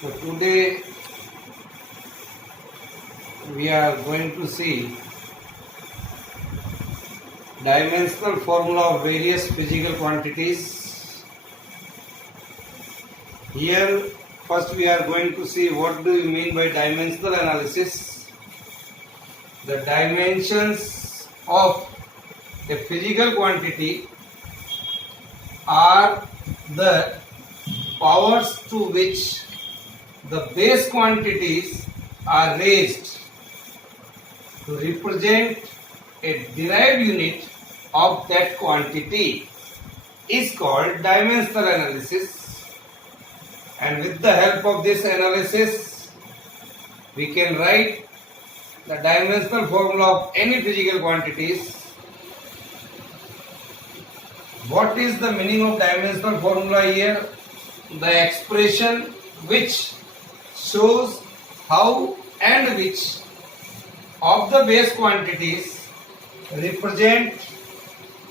So today we are going to see dimensional formula of various physical quantities. Here first we are going to see what do you mean by dimensional analysis. The dimensions of a physical quantity are the powers to which the base quantities are raised to represent a derived unit of that quantity is called dimensional analysis, and with the help of this analysis we can write the dimensional formula of any physical quantities. What is the meaning of dimensional formula here? The expression which shows how and which of the base quantities represent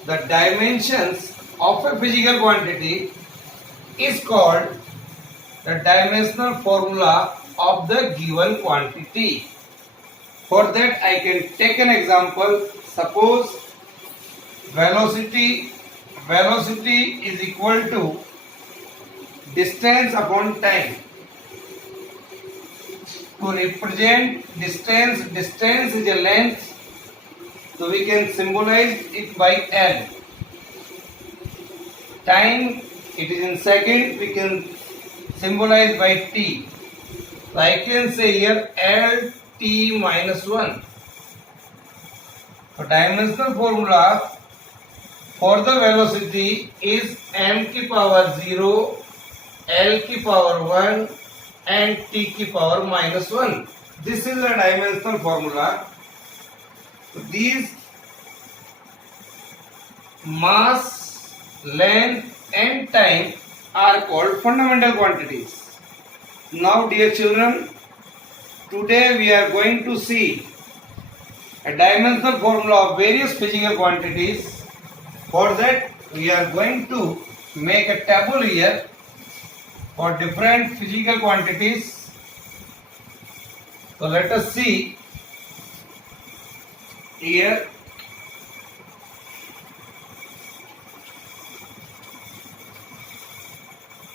the dimensions of a physical quantity is called the dimensional formula of the given quantity. For that I can take an example. Suppose velocity is equal to distance upon time. To represent distance is a length, so we can symbolize it by L. Time, it is in second, we can symbolize by T. So I can say here L T minus 1. So dimensional formula for the velocity is m की power 0, L की power 1 and T की power minus 1. This is a dimensional formula. So these mass, length and time are called fundamental quantities. Now dear children, today we are going to see a dimensional formula of various physical quantities. For that we are going to make a table here for different physical quantities. So let us see here.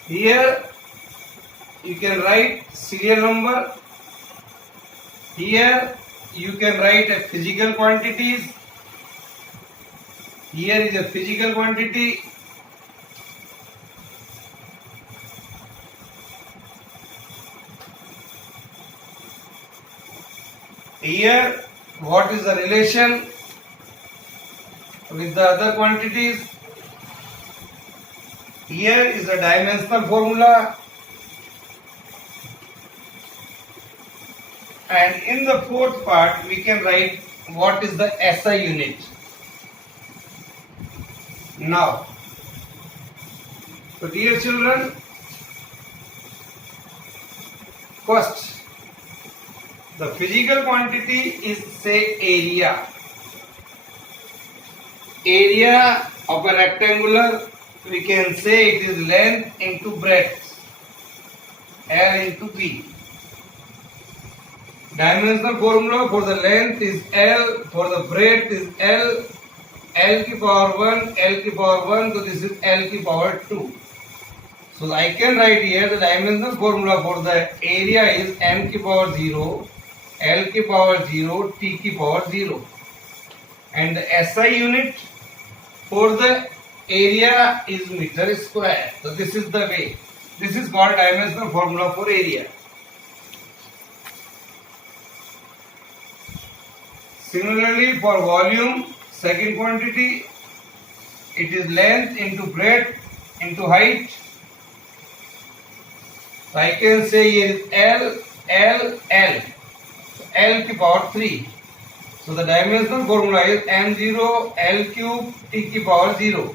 Here you can write serial number. Here you can write a physical quantities. Here is a physical quantity. Here what is the relation with the other quantities. Here is a dimensional formula, and in the fourth part we can write what is the SI unit. Now, so dear children, first the physical quantity is say area. Area of a rectangular, we can say it is length into breadth, L into B. Dimensional formula for the length is L, for the breadth is L, L की power 1, L की power 1, so this is L की power 2. So I can write here the dimensional formula for the area is M की power 0, L की power 0, T की power 0. And the SI unit for the area is meter square. So this is the way. This is called dimensional formula for area. Similarly for volume, second quantity, it is length into breadth into height. So I can say here is L, L, L. So L की power 3. So the dimensional formula is m0 L cube T की power 0.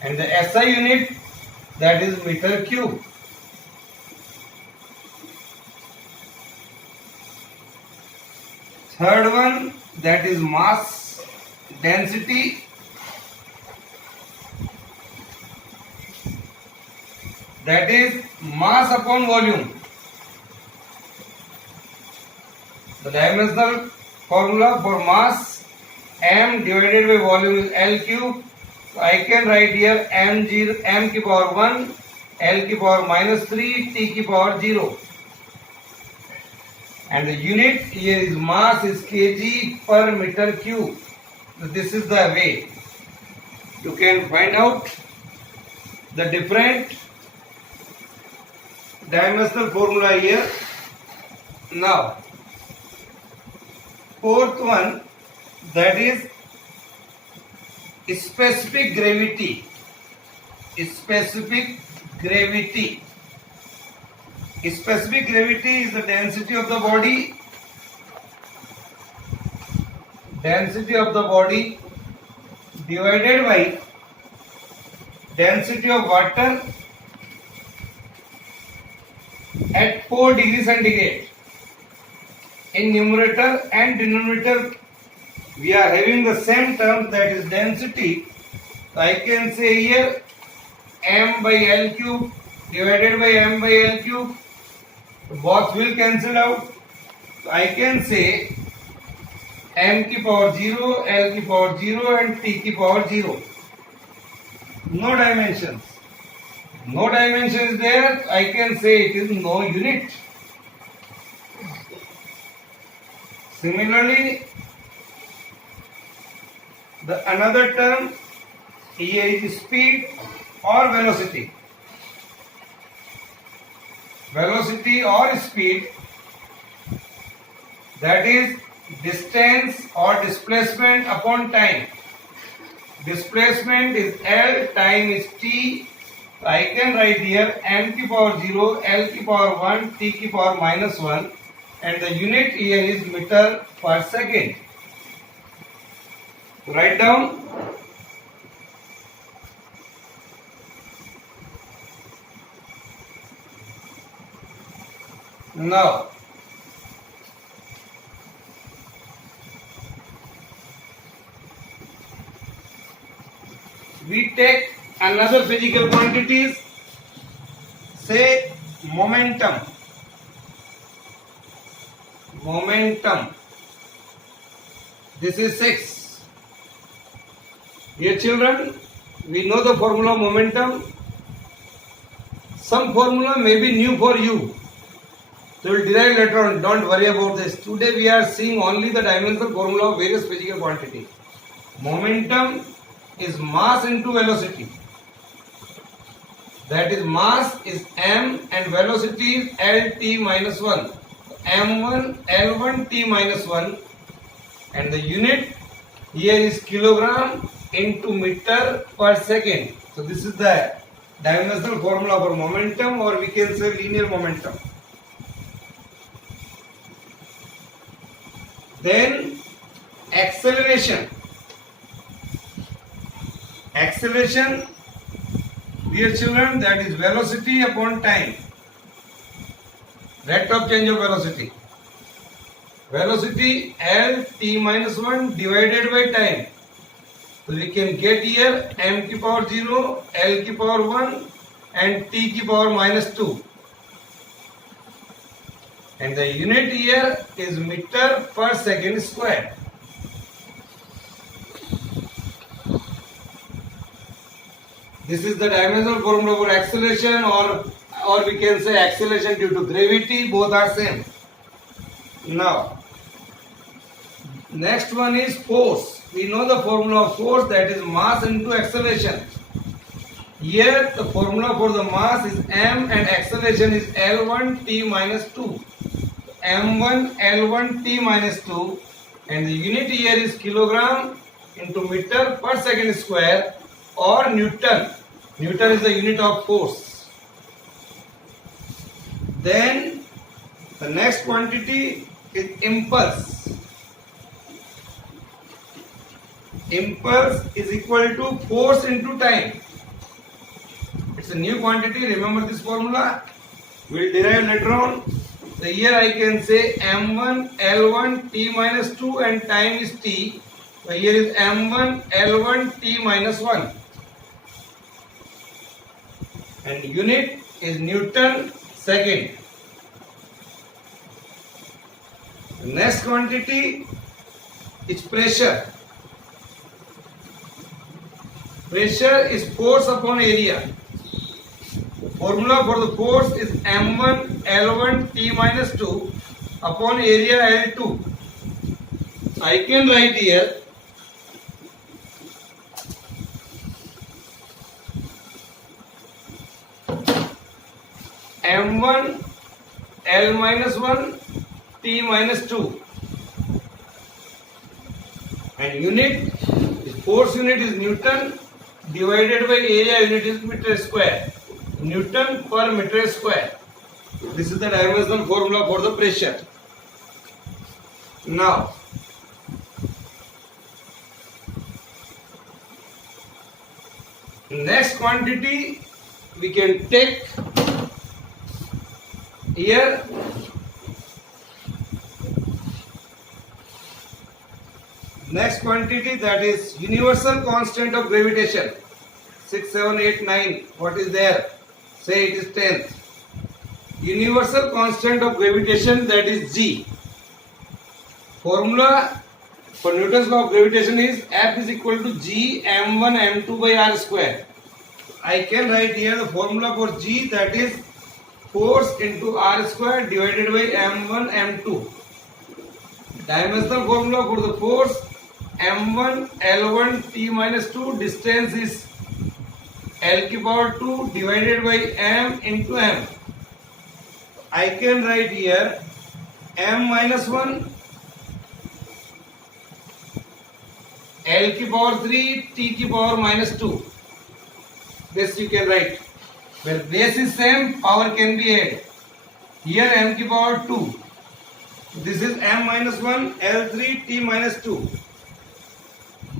And the SI unit, that is meter cube. Third one, that is mass density. that is mass upon volume. The dimensional formula for mass m divided by volume is L cube. So I can write here m0 m की power 1, L की power minus 3, T की power 0. And the unit here is mass is kg per meter cube. So this is the way you can find out the different dimensional formula here. Now, fourth one, that is specific gravity. Specific gravity. Specific gravity is the density of the body. Density of the body divided by density of water at 4 degrees centigrade. In numerator and denominator we are having the same term, that is density. So I can say here m by L cube divided by m by L cube. Both will cancel out. So I can say m की power 0, L की power 0 and T की power 0. No dimensions. No dimension is there. I can say it is no unit. Similarly, the another term here is speed or velocity. Velocity or speed, that is distance or displacement upon time. Displacement is L, time is T. I can write here m की power 0, L की power 1, T की power minus 1, and the unit here is meter per second. Write down. Now, we take another physical quantities, say momentum. Momentum. This is 6. Dear children, we know the formula of momentum. Some formula may be new for you. So we will derive later on. Don't worry about this. Today we are seeing only the dimensional formula of various physical quantities. Momentum is mass into velocity. That is, mass is m and velocity is Lt minus 1. m1 L1 T minus 1, and the unit here is kilogram into meter per second. So this is the dimensional formula for momentum, or we can say linear momentum. Then acceleration. Acceleration, dear children, that is velocity upon time. Rate of change of velocity. Velocity L T minus 1 divided by time. So we can get here m की power 0, L की power 1 and T की power minus 2. And the unit here is meter per second square. This is the dimensional formula for acceleration, or we can say acceleration due to gravity. Both are same. Now, next one is force. We know the formula of force, that is mass into acceleration. Here the formula for the mass is m and acceleration is L1 T minus 2. m1 L1 T minus 2, and the unit here is kilogram into meter per second square, or Newton. Newton is the unit of force. Then the next quantity is impulse. Impulse is equal to force into time. It's a new quantity. Remember this formula. We'll derive later on. So here I can say m1 L1 T minus 2 and time is t. So here is m1 L1 T minus 1. And unit is Newton second. Next quantity is pressure. Pressure is force upon area. Formula for the force is m1 L1 T minus 2 upon area L2. I can write here m1 L minus 1 T minus 2, and force unit is Newton divided by area unit is meter square. Newton per meter square. This is the dimensional formula for the pressure. Now, next quantity we can take here. Next quantity, that is universal constant of gravitation. 6, 7, 8, 9. What is there? Say it is 10th. Universal constant of gravitation, that is G. Formula for Newton's law of gravitation is F is equal to G m1 m2 by r square. I can write here the formula for G, that is force into r square divided by m1 m2. Dimensional formula for the force m1 L1 T minus 2, distance is L की power 2 divided by m into m. I can write here m minus 1 L की power 3 T की power minus 2. This you can write. Where base is same, power can be added. Here m की power 2. This is m minus 1 L3 T minus 2.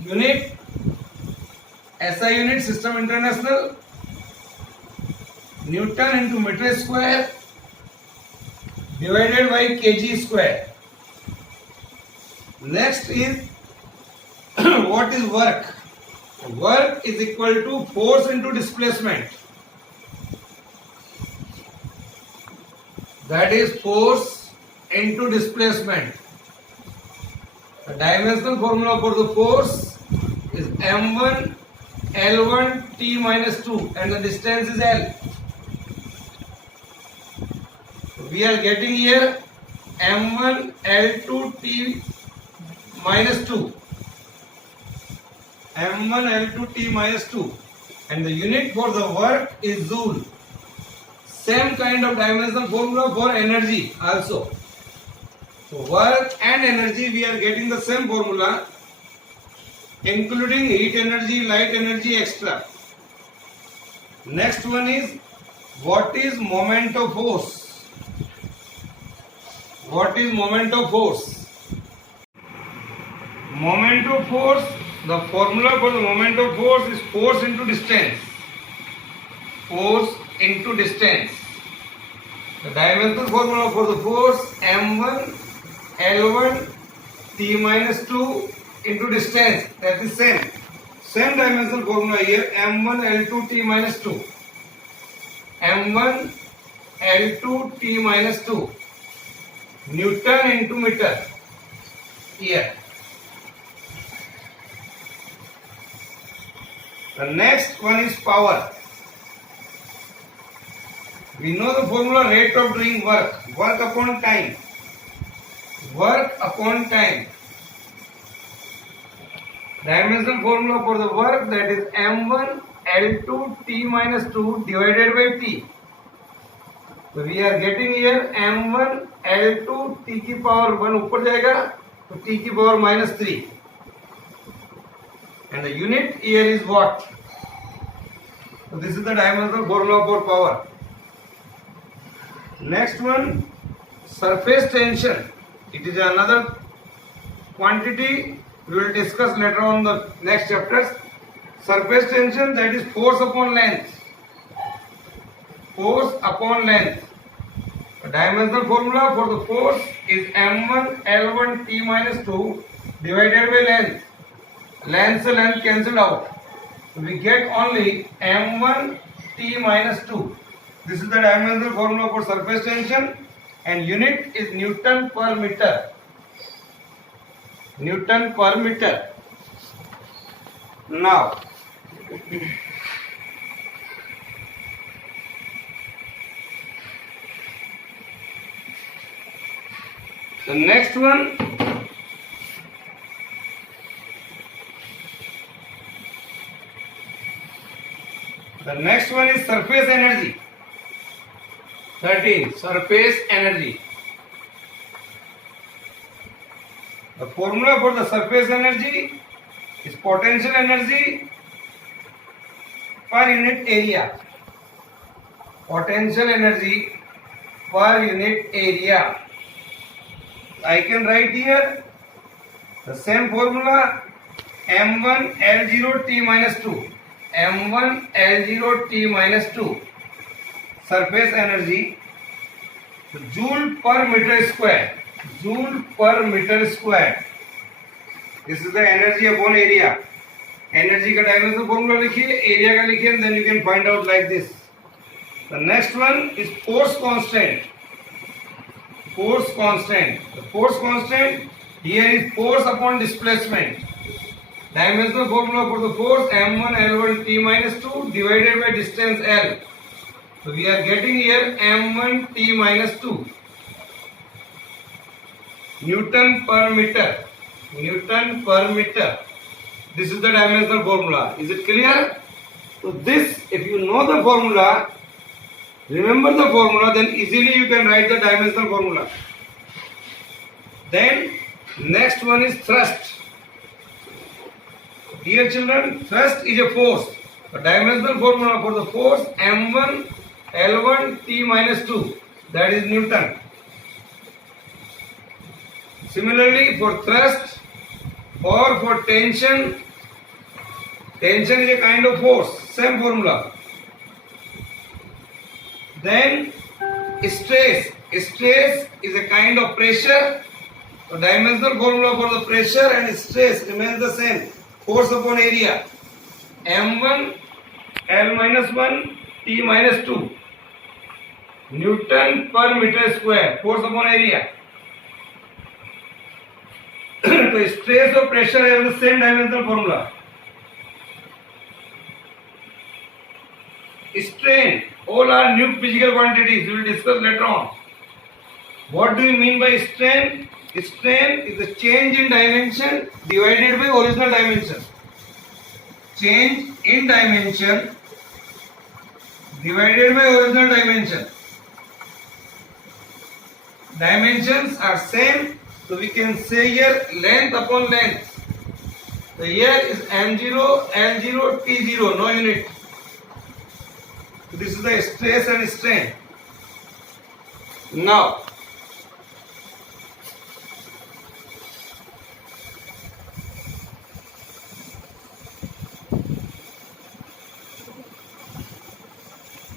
Unit SI unit, System International, Newton into meter square divided by kg square. Next is what is work? Work is equal to force into displacement. That is force into displacement. The dimensional formula for the force is m1 L1 T minus 2 and the distance is L. We are getting here m1 L2 T minus 2. m1 L2 T minus 2, and the unit for the work is joule. Same kind of dimensional formula for energy also. So work and energy, we are getting the same formula, including heat energy, light energy, extra. Next one is, what is moment of force? What is moment of force? Moment of force, the formula for the moment of force is force into distance. Force into distance. The dimensional formula for the force m1 L1 T minus 2 into distance, that is same. Same dimensional formula here, m1 L2 T minus 2. m1 L2 T minus 2. Newton into meter here. The next one is power. We know the formula, rate of doing work. Work upon time. Work upon time. Dimensional formula for the work, that is m1 L2 T minus 2 divided by T. So we are getting here m1 L2 T की power 1 ऊपर जाएगा तो T की power minus 3. And the unit here is watt. So this is the dimensional formula for power. Next one, surface tension. It is another quantity we will discuss later on the next chapters. Surface tension, that is force upon length. Force upon length. The dimensional formula for the force is m1 L1 T minus 2 divided by length. Length से length cancelled out. We get only m1 T minus 2. This is the dimensional formula for surface tension, and unit is Newton per meter. Newton per meter. Now, the next one, is surface energy. 13. Surface energy. The formula for the surface energy is potential energy per unit area. Potential energy per unit area. I can write here the same formula, m1 L0 T minus 2. m1 L0 T minus 2. Surface energy, joule per meter square. Joule per meter square. This is the energy upon area. Energy का dimension formula लिखिए, area का लिखिए, and then you can find out like this. The next one is force constant. Force constant. The force constant here is force upon displacement. Dimensional formula for the force m1 L1 T minus 2 divided by distance L. So we are getting here m1 T minus 2. Newton per meter. Newton per meter. This is the dimensional formula. Is it clear? So this, if you know the formula, remember the formula, then easily you can write the dimensional formula. Then next one is thrust. Dear children, thrust is a force. The dimensional formula for the force m1 L1 T minus 2, that is Newton. Similarly for thrust or for tension, tension is a kind of force, same formula. Then stress, stress is a kind of pressure. The dimensional formula for the pressure and stress remains the same, force upon area, m1 L minus 1 T minus 2 Newton per meter square, force upon area. So stress or pressure have the same dimensional formula. Strain, all are new physical quantities, we will discuss later on. What do you mean by strain? Strain is the change in dimension divided by original dimension. Change in dimension divided by original dimension. Dimensions are same, so we can say here length upon length. So here is m0, l0, t0, no unit. So this is the stress and strain. Now,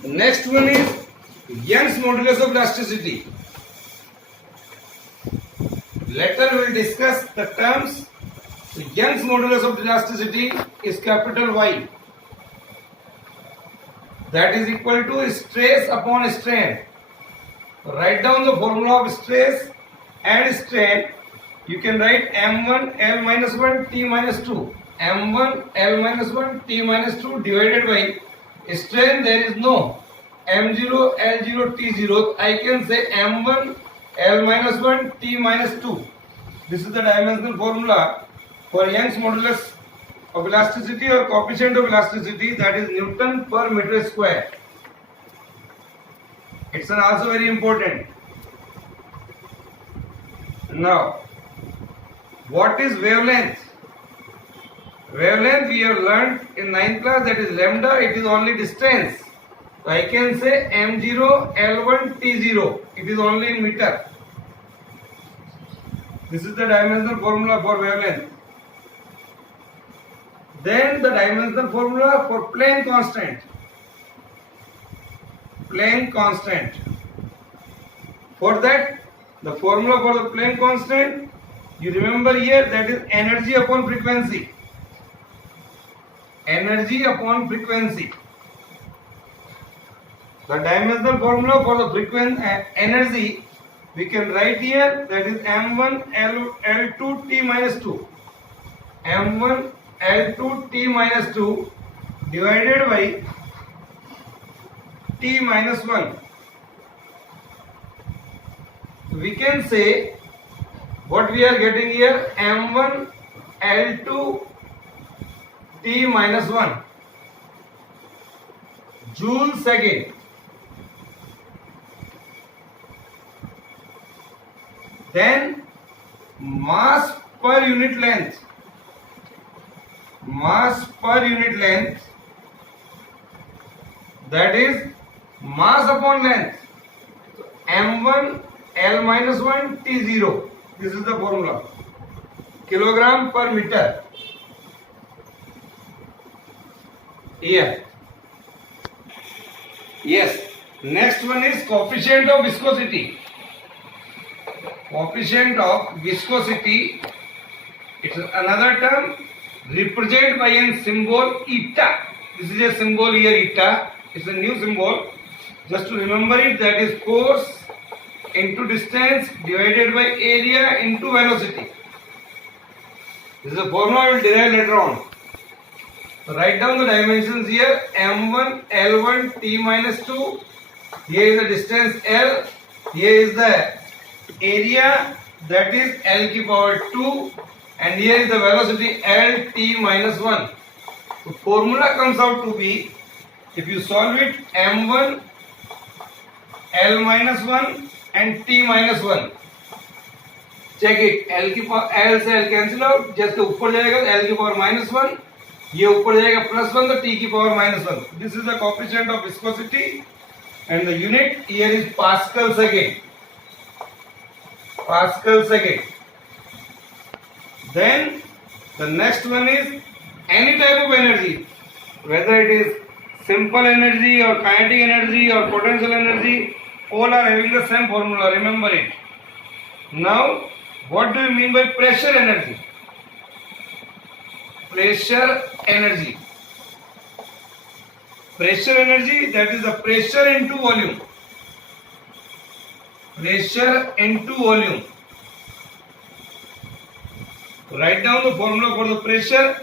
the next one is Young's modulus of elasticity. Later we will discuss the terms. The Young's modulus of elasticity is capital Y. That is equal to stress upon strain. Write down the formula of stress and strain. You can write m1 L minus 1 T minus 2. m1 L minus 1 T minus 2 divided by strain. There is no m0 L0 T0. I can say m1 L minus 1 T minus 2. This is the dimensional formula for Young's modulus of elasticity or coefficient of elasticity, that is Newton per meter square. It's also very important. Now, what is wavelength? Wavelength we have learned in 9th class, that is lambda, it is only distance. So I can say m0 L1 T0, it is only in meter. This is the dimensional formula for wavelength. Then the dimensional formula for Planck constant. Planck constant. For that, the formula for the Planck constant, you remember here, that is energy upon frequency. Energy upon frequency. The dimensional formula for the frequency energy we can write here that is m1 L2 t minus 2, m1 L2 t minus 2 divided by t minus 1. We can say what we are getting here, m1 L2 t minus 1 joule second. Then mass per unit length, that is mass upon length. So m1 L minus 1 T0, this is the formula, kilogram per meter. Here, yes. Next one is coefficient of viscosity. Coefficient of viscosity, it's another term represented by a symbol eta. This is a symbol here, eta. It's a new symbol. Just to remember it, that is force into distance divided by area into velocity. This is a formula we will derive later on. So write down the dimensions here, m1 L1 t minus 2. Here is the distance L. Here is the area, that is L की power 2, and here is the velocity L t minus 1. So formula comes out to be, if you solve it, m1 L minus 1 and t minus 1. Check it, L की power, L से L cancel out, जैसे ऊपर जाएगा L की power minus 1, ये ऊपर जाएगा plus 1, तो t की power minus 1. This is the coefficient of viscosity, and the unit here is Pascal second. Pascal second. Then the next one is any type of energy, whether it is simple energy or kinetic energy or potential energy, all are having the same formula, remember it. Now what do you mean by pressure energy? Pressure energy. Pressure energy, that is the pressure into volume. Pressure into volume. Write down the formula for the pressure,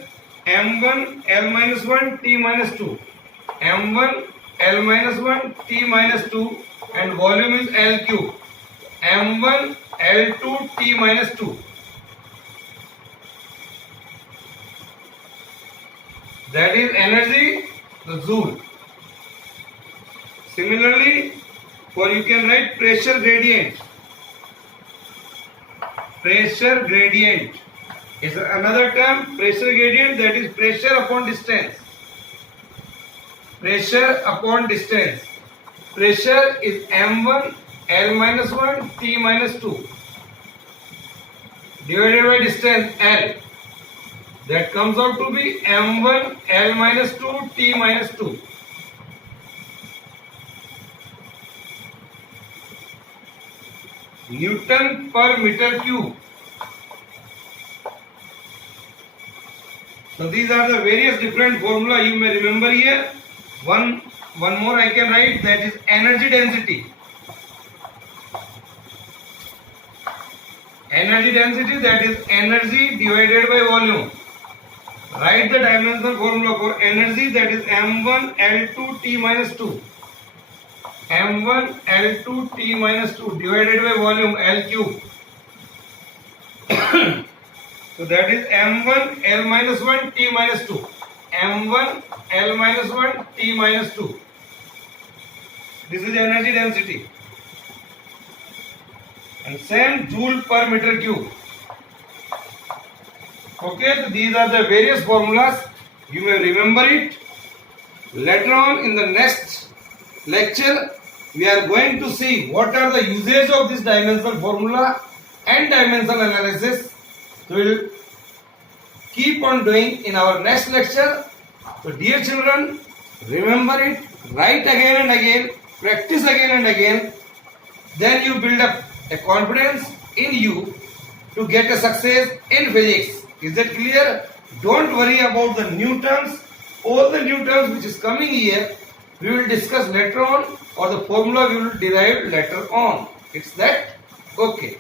m1 L minus 1 t minus 2. m1 L minus 1 t minus 2, and volume is L cube. m1 L2 t minus 2. That is energy, the joule. Similarly, for you can write pressure gradient. Pressure gradient is another term, pressure gradient, that is pressure upon distance. Pressure upon distance. Pressure is m1 L minus 1 t minus 2 divided by distance L. That comes out to be m1 L minus 2 t minus 2. Newton per meter cube. So these are the various different formula you may remember here. One more I can write, that is energy density. Energy density, that is energy divided by volume. Write the dimensional formula for energy, that is m1 L2 t minus 2. m1 L2 t minus 2 divided by volume L cube. So that is m1 L minus 1 t minus 2. m1 L minus 1 t minus 2. This is energy density. And same joule per meter cube. Okay, so these are the various formulas. You may remember it. Later on in the next lecture, we are going to see what are the uses of this dimensional formula and dimensional analysis. So we will keep on doing in our next lecture. So dear children, remember it, write again and again, practice again and again. Then you build up a confidence in you to get a success in physics. Is that clear? Don't worry about the new terms. All the new terms which is coming here, we will discuss later on, or the formula we will derive later on. It's that Okay.